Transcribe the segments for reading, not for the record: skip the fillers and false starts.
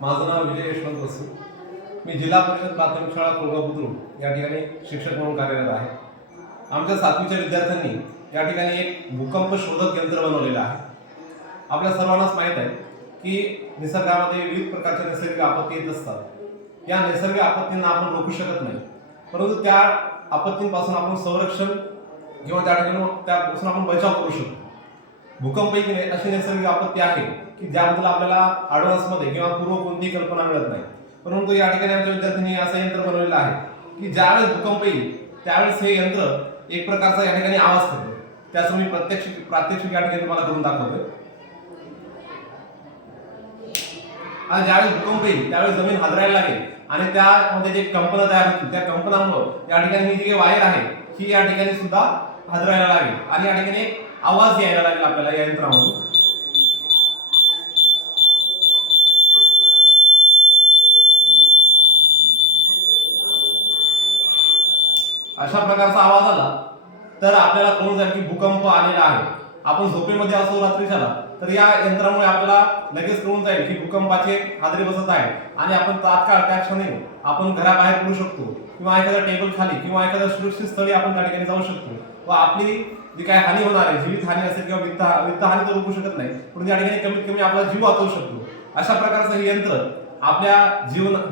माझं नाव विजय यशवंत वसू. मी जिल्हा परिषद प्राथमिक शाळा कोळगाव बुद्रुक या ठिकाणी शिक्षक म्हणून कार्यरत आहे. आमच्या 7वीच्या विद्यार्थ्यांनी या ठिकाणी एक भूकंप शोधक यंत्र बनवलेलं आहे. आपल्या सर्वांनाच माहीत आहे की निसर्गामध्ये विविध प्रकारच्या नैसर्गिक आपत्ती येत असतात. या नैसर्गिक आपत्तींना आपण रोखू शकत नाही, परंतु त्या आपत्तींपासून आपण संरक्षण किंवा त्या ठिकाणी त्यापासून आपण बचाव करू शकतो. भूकंप एक अशी नैसर्गिक आपत्ती आहे की ज्याबद्दल आपल्याला ॲडव्हान्समध्ये किंवा पूर्व कोणतीही कल्पना मिळत नाही, परंतु या ठिकाणी आमच्या विद्यार्थ्यांनी असं यंत्र बनवलेलं आहे की ज्यावेळेस भूकंप येईल त्यावेळेस हे यंत्र एक प्रकारचा या ठिकाणी आवाज करते. त्याचं मी प्रात्यक्षिक या ठिकाणी तुम्हाला करून दाखवतोय. आणि ज्यावेळेस भूकंप येईल त्यावेळेस जमीन हादरायला लागेल आणि त्यामध्ये जे कंपनं तयार होतील त्या कंपनांमुळे या ठिकाणी ही जी वायर आहे ही या ठिकाणी सुद्धा हादरायला लागेल आणि या ठिकाणी एक आवाज यायला लागेल आपल्याला या यंत्रामधून. अशा प्रकारचा आवाज आला तर आपल्याला कळून जाईल की भूकंप आलेला आहे. आपण झोपेमध्ये असो रात्रीच्याला तर या यंत्रामुळे आपल्याला लगेच कळून जाईल की भूकंपाचे हादरे बसत आहे आणि आपण तात्काळ त्या क्षणी आपण घराबाहेर पडू शकतो किंवा एखाद्या टेबल खाली किंवा एखाद्या सुरक्षित स्थळी आपण त्या ठिकाणी जाऊ शकतो व आपली जी काय हानी होणार आहे, जीवित हानी असेल किंवा वित्त हानी तर रोखू शकत नाही, पण या ठिकाणी कमीत कमी आपला जीव वाचवू शकतो. अशा प्रकारचं हे यंत्र आपल्या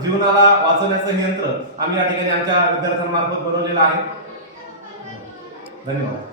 जीवनाला वाचवण्याचं हे यंत्र आम्ही या ठिकाणी आमच्या विद्यार्थ्यांमार्फत बनवलेलं आहे. धन्यवाद.